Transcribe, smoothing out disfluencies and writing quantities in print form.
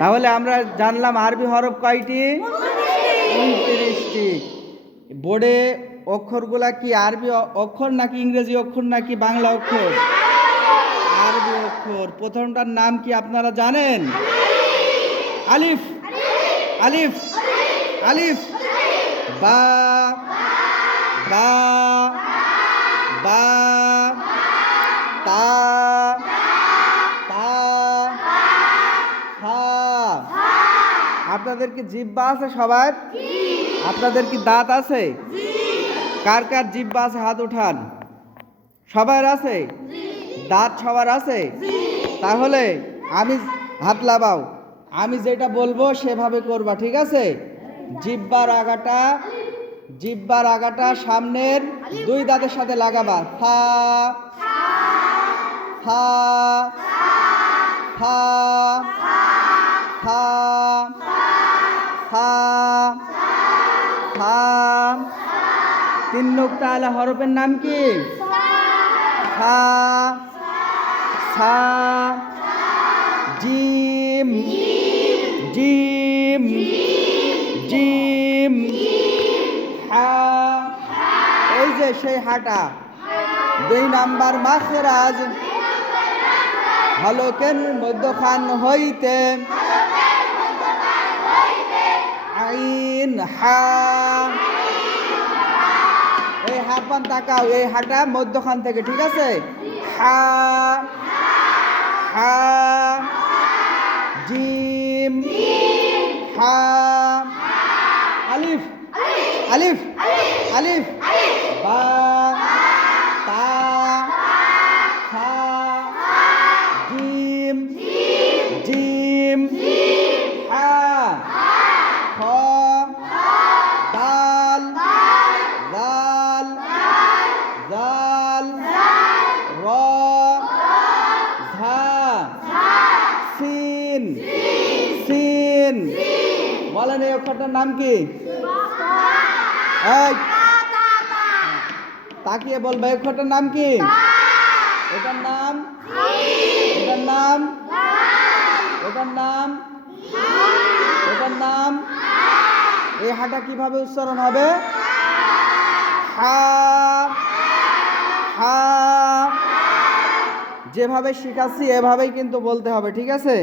তাহলে আমরা জানলাম আরবি হরফ কয়টি? 29টি। বোর্ডে অক্ষরগুলা কি আরবি অক্ষর নাকি ইংরেজি অক্ষর নাকি বাংলা অক্ষর? আরবি অক্ষর। প্রথমটার নাম কি আপনারা জানেন? আলিফ। আলিফ। আলিফ। বা বা বা তা তা হা। আপনাদের কি জিহ্বা আছে সবার? আপনাদের কি দাঁত আছে? কার কার জিহ্বা আছে হাত উঠান। সবার আছে? দাঁত সবার আছে? তাহলে আমি হাত লাগাও, আমি যেটা বলবো সেভাবে করবা, ঠিক আছে? জিহ্বার আগাটা সামনের 2 দাঁতের সাথে লাগাবা। ফা ফা ফা ফা ফা ফা। 3 নুক্তা আলা হরফের নাম কি? ফা সা জিম জিম জিম হা। এই যে সেই হাটা। 2 নাম্বার মাখরাজ হলকের মধ্যখান হইতে আইন হা। এই হাপান তাকাও, এই হাটা মধ্যখান থেকে, ঠিক আছে? হা হা জিম হা। আলিফ আলিফ আলিফ বা তা সা জিম জিম হা খ দাল দাল দাল র ঝা সিন সিন। বলেন এই অক্ষরটার নাম কি? এই তাকিয়ে বলবে এই অক্ষরটার নাম কি? এটার নাম এটার নাম এটার নাম এটার নাম। এই হাটা কিভাবে উচ্চারণ হবে? হা হা। যেভাবে শিখাচ্ছি এভাবেই কিন্তু বলতে হবে, ঠিক আছে?